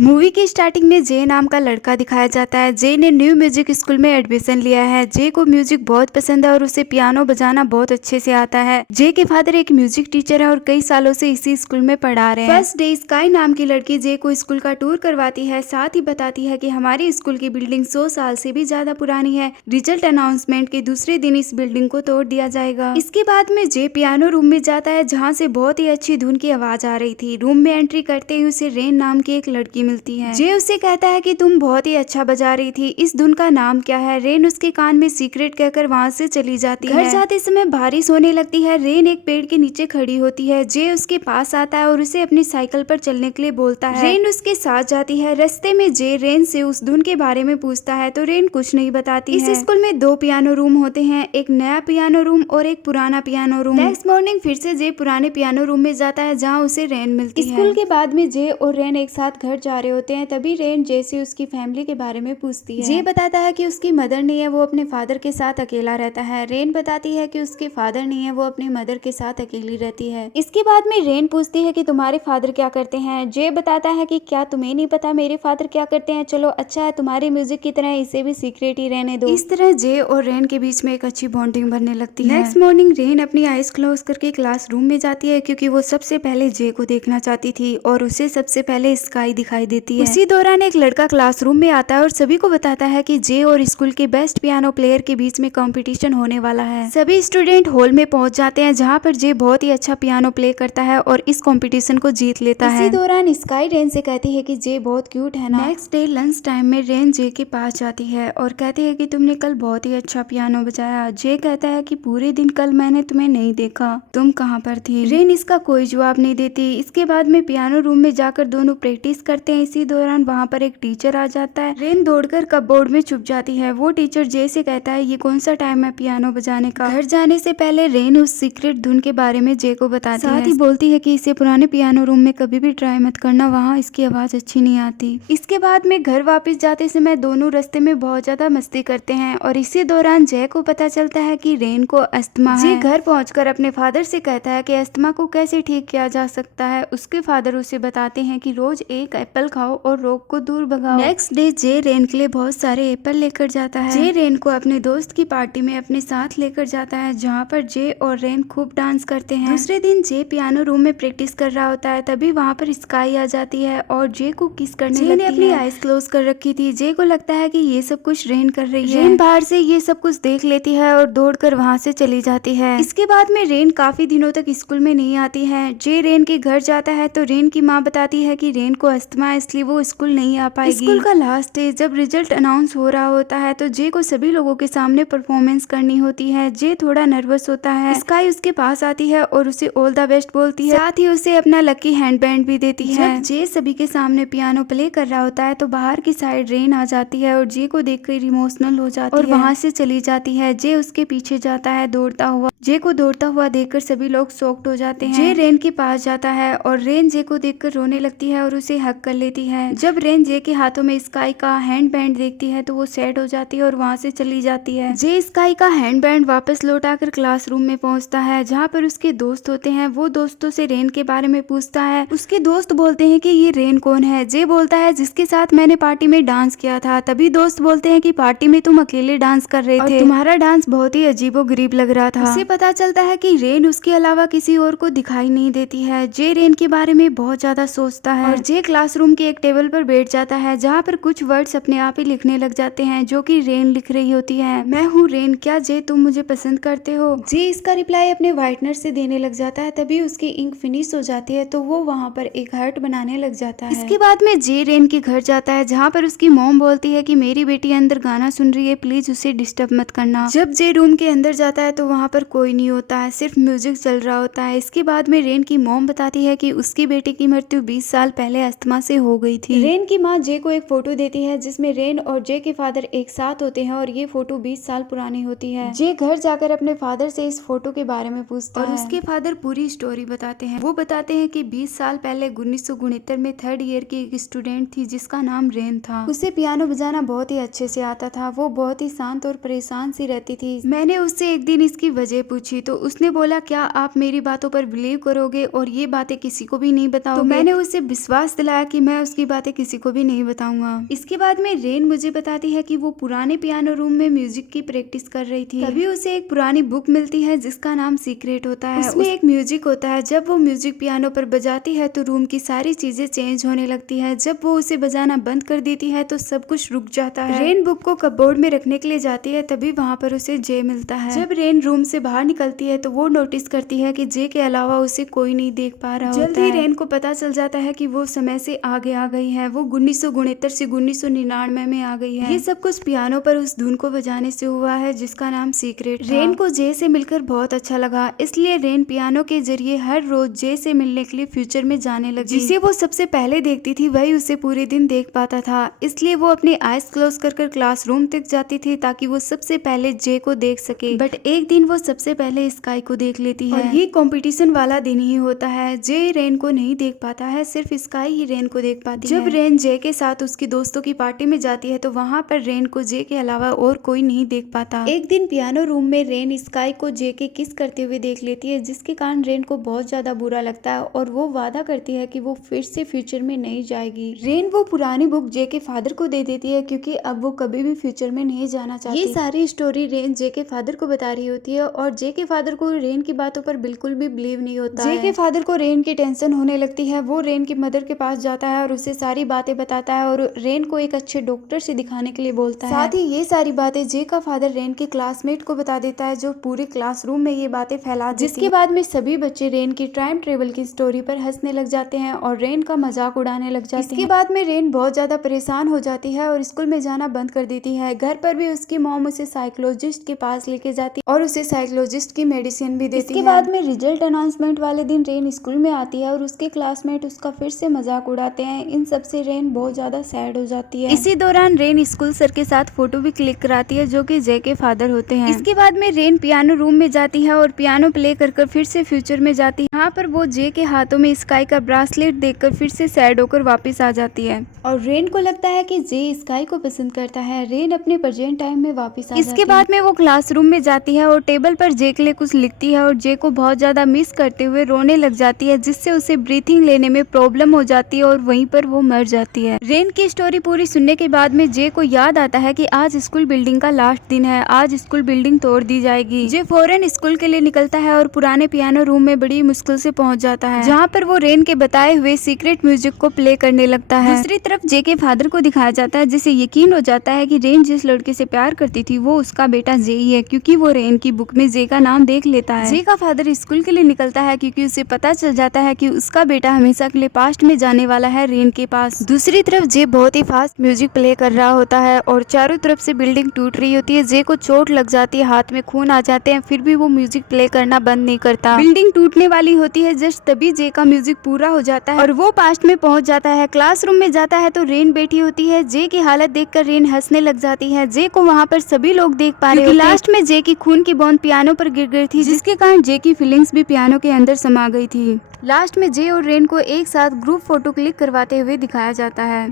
Movie की starting में जे नाम का लड़का दिखाया जाता है। जे ने न्यू म्यूजिक स्कूल में एडमिशन लिया है। जे को म्यूजिक बहुत पसंद है और उसे पियानो बजाना बहुत अच्छे से आता है। जे के फादर एक म्यूजिक टीचर है और कई सालों से इसी स्कूल में पढ़ा रहे हैं। फर्स्ट डे स्काई नाम की लड़की जे को स्कूल का टूर करवाती है, साथ ही बताती है कि हमारे स्कूल की बिल्डिंग 100 साल से भी ज्यादा पुरानी है। रिजल्ट अनाउंसमेंट के दूसरे दिन इस बिल्डिंग को तोड़ दिया जाएगा। इसके बाद में जे पियानो रूम में जाता है, जहाँ से बहुत ही अच्छी धुन की आवाज आ रही थी। रूम में एंट्री करते ही उसे रेन नाम की एक लड़की मिलती है। जे उसे कहता है कि तुम बहुत ही अच्छा बजा रही थी, इस धुन का नाम क्या है। रेन उसके कान में सीक्रेट कहकर वहाँ से चली जाती है। घर जाते समय बारिश होने लगती है। रेन एक पेड़ के नीचे खड़ी होती है। जे उसके पास आता है और उसे अपनी साइकिल पर चलने के लिए बोलता है। रेन उसके साथ जाती है। रास्ते में जे रेन से उस धुन के बारे में पूछता है तो रेन कुछ नहीं बताती है। इस स्कूल में 2 पियानो रूम होते हैं, एक नया पियानो रूम और एक पुराना पियानो रूम। नेक्स्ट मॉर्निंग फिर से जे पुराने पियानो रूम में जाता है, जहाँ उसे रेन मिलती है। स्कूल के बाद में जे और रेन एक साथ घर जा रहे होते हैं। तभी रेन जे से उसकी फैमिली के बारे में पूछती है। जे बताता है कि उसकी मदर नहीं है, वो अपने फादर के साथ अकेला रहता है। रेन बताती है कि उसके फादर नहीं है, वो अपनी मदर के साथ अकेली रहती है। इसके बाद में रेन पूछती है कि तुम्हारे फादर क्या करते हैं। जे बताता है कि क्या तुम्हें नहीं पता मेरे फादर क्या करते हैं। चलो अच्छा है, तुम्हारे म्यूजिक की तरह इसे भी सीक्रेट ही रहने दो। इस तरह जे और रेन के बीच में एक अच्छी बॉन्डिंग बनने लगती है। नेक्स्ट मॉर्निंग रेन अपनी आईज क्लोज करके क्लासरूम में जाती है, क्योंकि वो सबसे पहले जे को देखना चाहती थी और उसे सबसे पहले स्काई दिखाई देती है। उसी दौरान एक लड़का क्लासरूम में आता है और सभी को बताता है कि जे और स्कूल के बेस्ट पियानो प्लेयर के बीच में कंपटीशन होने वाला है। सभी स्टूडेंट हॉल में पहुंच जाते हैं, जहां पर जे बहुत ही अच्छा पियानो प्ले करता है और इस कंपटीशन को जीत लेता है। इसी दौरान स्काई रेन से कहती है कि जे बहुत क्यूट है ना। नेक्स्ट डे लंच टाइम में रेन जे के पास जाती है और कहती है कि तुमने कल बहुत ही अच्छा पियानो बजाया। जे कहता है कि पूरे दिन कल मैंने तुम्हें नहीं देखा, तुम कहाँ पर थी। रेन इसका कोई जवाब नहीं देती। इसके बाद में पियानो रूम में जाकर दोनों प्रैक्टिस करते हैं। इसी दौरान वहाँ पर एक टीचर आ जाता है। रेन दौड़कर कपबोर्ड में छुप जाती है। वो टीचर जे से कहता है ये कौन सा टाइम है पियानो बजाने का। घर जाने से पहले रेन उस सीक्रेट धुन के बारे में जे को बताती है। साथ ही बोलती है कि इसे पुराने पियानो रूम में कभी भी ट्राई मत करना, वहाँ इसकी आवाज अच्छी नहीं आती। इसके बाद में घर वापस जाते समय दोनों रास्ते में बहुत ज्यादा मस्ती करते हैं और इसी दौरान जय को पता चलता है कि रेन को अस्थमा है। जे घर पहुंचकर अपने फादर से कहता है कि अस्थमा को कैसे ठीक किया जा सकता है। उसके फादर उसे बताते हैं कि रोज एक एप्पल खाओ और रोग को दूर भगाओ। नेक्स्ट डे जे रेन के लिए बहुत सारे एप्पल लेकर जाता है। जे रेन को अपने दोस्त की पार्टी में अपने साथ लेकर जाता है, जहाँ पर जे और रेन खूब डांस करते हैं। दूसरे दिन जे पियानो रूम में प्रैक्टिस कर रहा होता है, तभी वहाँ पर स्काई आ जाती है और जे को किस करने लगती है। अपनी आईज क्लोज कर रखी थी। जे को लगता है कि ये सब कुछ रेन कर रही है। रेन बाहर से ये सब कुछ देख लेती है और दौड़कर वहाँ से चली जाती है। इसके बाद में रेन काफी दिनों तक स्कूल में नहीं आती है। जे रेन के घर जाता है तो रेन की माँ बताती है कि रेन को अस्थमा है, इसलिए वो स्कूल नहीं आ पाएगी। स्कूल का लास्ट डे जब रिजल्ट अनाउंस हो रहा होता है तो जे को सभी लोगों के सामने परफॉर्मेंस करनी होती है। जे थोड़ा नर्वस होता है। स्काई उसके पास आती है और उसे ऑल द बेस्ट बोलती है, साथ ही उसे अपना लकी हैंड बैंड भी देती है। जब जे सभी के सामने पियानो प्ले कर रहा होता है तो बाहर की साइड रेन आ जाती है और जे को देखकर इमोशनल हो जाती है और वहाँ से चली जाती है। जे उसके पीछे जाता है दौड़ता हुआ। जे को दौड़ता हुआ देखकर सभी लोग शॉक्ड हो जाते हैं। जे रेन के पास जाता है और रेन जे को देखकर रोने लगती है और उसे हक कर लेती है। जब रेन जे के हाथों में स्काई का हैंड बैंड देखती है तो वो सैड हो जाती है और वहाँ से चली जाती है। जे स्काई का हैंड बैंड वापस लौटाकर क्लासरूम में पहुँचता है, जहाँ पर उसके दोस्त होते हैं। वो दोस्तों से रेन के बारे में पूछता है। उसके दोस्त बोलते हैं कि ये रेन कौन है। जे बोलता है जिसके साथ मैंने पार्टी में डांस किया था। तभी दोस्त बोलते हैं कि पार्टी में तुम अकेले डांस कर रहे थे, तुम्हारा डांस बहुत ही अजीबोगरीब लग रहा था। उसे पता चलता है कि रेन उसके अलावा किसी और को दिखाई नहीं देती है। जे रेन के बारे में बहुत ज्यादा सोचता है और जे क्लासरूम के एक टेबल पर बैठ जाता है, जहाँ पर कुछ वर्ड्स अपने आप ही लिखने लग जाते हैं, जो कि रेन लिख रही होती है। मैं हूँ रेन, क्या जे तुम मुझे पसंद करते हो। जे इसका रिप्लाई अपने व्हाइटनर से देने लग जाता है। तभी उसकी इंक फिनिश हो जाती है तो वो वहाँ पर एक हार्ट बनाने लग जाता है। इसके बाद में जे रेन के घर जाता है, जहाँ पर उसकी मॉम बोलती है कि मेरी बेटी अंदर गाना सुन रही है, प्लीज उसे डिस्टर्ब मत करना। जब जे रूम के अंदर जाता है तो वहाँ पर कोई नहीं होता है, सिर्फ म्यूजिक चल रहा होता है। इसके बाद में रेन की मॉम बताती है कि उसकी बेटी की मृत्यु 20 साल पहले अस्थमा से हो गई थी। रेन की माँ जे को एक फोटो देती है, जिसमें रेन और जे के फादर एक साथ होते हैं और ये फोटो 20 साल पुरानी होती है। जे घर जाकर अपने फादर से इस फोटो के बारे में पूछता है और उसके फादर पूरी स्टोरी बताते हैं। वो बताते हैं कि 20 साल पहले 1969 में 3rd ईयर की एक स्टूडेंट थी जिसका नाम रेन था। उसे पियानो बजाना बहुत ही अच्छे से आता था। वो बहुत ही शांत और परेशान सी रहती थी। मैंने उससे एक दिन इसकी वजह पूछी तो उसने बोला, क्या आप मेरी बातों पर बिलीव करोगे और ये बातें किसी को भी नहीं बताओगे। तो मैंने उसे विश्वास दिलाया कि मैं उसकी बातें किसी को भी नहीं बताऊंगा। इसके बाद में रेन मुझे बताती है कि वो पुराने पियानो रूम में म्यूजिक की प्रैक्टिस कर रही थी। तभी उसे एक पुरानी बुक मिलती है जिसका नाम सीक्रेट होता है। उसमें एक म्यूजिक होता है। जब वो म्यूजिक पियानो पर बजाती है तो रूम की सारी चीजें चेंज होने लगती है। जब वो उसे बजाना बंद कर देती है तो सब कुछ रुक जाता है। रेन बुक को कपबोर्ड में रखने के लिए जाती है, तभी वहाँ पर उसे जे मिलता है। जब रेन रूम से बाहर निकलती है तो वो नोटिस करती है कि जे के अलावा उसे कोई नहीं देख पा रहा होता है। जल्द ही रेन को पता चल जाता है कि वो समय से आगे आ गई है। वो 1969 से 1999 में आ गई है। ये सब कुछ पियानो पर उस धुन को बजाने से हुआ है जिसका नाम सीक्रेट था। रेन को जे से मिलकर बहुत अच्छा लगा, इसलिए रेन पियानो के जरिए हर रोज जे से मिलने के लिए फ्यूचर में जाने लगी। जिसे वो सबसे पहले देखती थी वही उसे पूरे दिन देख पाता था, इसलिए वो अपने आईज क्लोज कर क्लासरूम तक जाती थी ताकि वो सबसे पहले जे को देख सके। बट एक दिन वो सबसे पहले स्काई को देख लेती है और ये कंपटीशन वाला दिन ही होता है। जे रेन को नहीं देख पाता है, सिर्फ स्काई ही रेन को देख पाती है। जब रेन जे के साथ उसकी दोस्तों की पार्टी में जाती है तो वहाँ पर रेन को जे के अलावा और कोई नहीं देख पाता। एक दिन पियानो रूम में रेन स्काई को जे के किस करते हुए देख लेती है, जिसके कारण रेन को बहुत ज्यादा बुरा लगता है और वो वादा करती है कि वो फिर से फ्यूचर में नहीं जाएगी। रेन वो पुरानी बुक जे के फादर को दे देती है क्योंकि अब वो कभी भी फ्यूचर में नहीं जाना चाहती। ये सारी स्टोरी रेन जे के फादर को बता रही होती है और जे के फादर को रेन की बातों पर बिल्कुल भी बिलीव नहीं होता है। जे के फादर को रेन की टेंशन होने लगती है। वो रेन की मदर के पास जाता है और उसे सारी बातें बताता है और रेन को एक अच्छे डॉक्टर से दिखाने के लिए बोलता है। साथ ही ये सारी बातें जे का फादर रेन के क्लासमेट को बता देता है, जो पूरे क्लासरूम में ये बातें फैला देती है। जिसके बाद में सभी बच्चे रेन की टाइम ट्रेवल की स्टोरी पर हंसने लग जाते हैं और रेन का मजाक उड़ाने लग जाते हैं। इसके बाद में रेन बहुत ज्यादा परेशान हो जाती है और स्कूल में जाना बंद कर देती है। घर पर भी उसकी मॉम उसे साइकोलॉजिस्ट के पास लेके जाती है और उसे साइकोलॉजिस्ट की मेडिसिन भी देती है। इसके बाद में रिजल्ट अनाउंसमेंट वाले दिन रेन स्कूल में आती है और उसके क्लासमेट उसका फिर से मजाक उड़ाते हैं। इन सब से रेन बहुत ज्यादा सैड हो जाती है। इसी दौरान रेन स्कूल सर के साथ फोटो भी क्लिक कराती है, जो कि जे के फादर होते हैं। इसके बाद में रेन पियानो रूम में जाती है और पियानो प्ले कर फिर से फ्यूचर में जाती है। यहाँ पर वो जे के हाथों में स्काई का ब्रासलेट देखकर फिर से सैड होकर वापस आ जाती है और रेन को लगता है कि जे स्काई को पसंद करता है। रेन अपने प्रेजेंट टाइम में वापस आ जाती है। इसके बाद में वो क्लासरूम में जाती है और टेबल पर जे के लिए कुछ लिखती है और जे को बहुत ज्यादा मिस करते हुए रोने लग जाती है, जिससे उसे ब्रीथिंग लेने में प्रॉब्लम हो जाती है और वहीं पर वो मर जाती है। रेन की स्टोरी पूरी सुनने के बाद में जे को याद आता है कि आज स्कूल बिल्डिंग का लास्ट दिन है, आज स्कूल बिल्डिंग तोड़ दी जाएगी। जे फौरन स्कूल के लिए निकलता है और पुराने पियानो रूम में बड़ी मुश्किल से पहुंच जाता है, जहाँ पर वो रेन के बताए हुए सीक्रेट म्यूजिक को प्ले करने लगता है। दूसरी तरफ जे के फादर को दिखाया जाता है, जिसे यकीन हो जाता है कि रेन जिस लड़के से प्यार करती थी वो उसका बेटा जे ही है, क्योंकि वो रेन की बुक में जे का नाम देख लेता है। जे का फादर स्कूल के लिए निकलता है क्योंकि उसे पता चल जाता है कि उसका बेटा हमेशा के लिए पास्ट में जाने वाला है रेन के पास। दूसरी तरफ जे बहुत ही फास्ट म्यूजिक प्ले कर रहा होता है और चारों तरफ से बिल्डिंग टूट रही होती है। जे को चोट लग जाती है, हाथ में खून आ जाते हैं, फिर भी वो म्यूजिक प्ले करना बंद नहीं करता। बिल्डिंग टूटने वाली होती है, जस्ट तभी जे का म्यूजिक पूरा हो जाता है और वो पास्ट में पहुंच जाता है। क्लासरूम में जाता है तो रेन बैठी होती है। जे की हालत देखकर रेन हंसने लग जाती है। जे को वहाँ पर सभी लोग देख पा रहे हैं। लास्ट में जे की खून की बूंद पियानो पर गिर गई थी, जिसके कारण जे की फीलिंग्स भी पियानो के अंदर समा गई थी। लास्ट में जे और रेन को एक साथ ग्रुप फोटो क्लिक करवाते हुए दिखाया जाता है।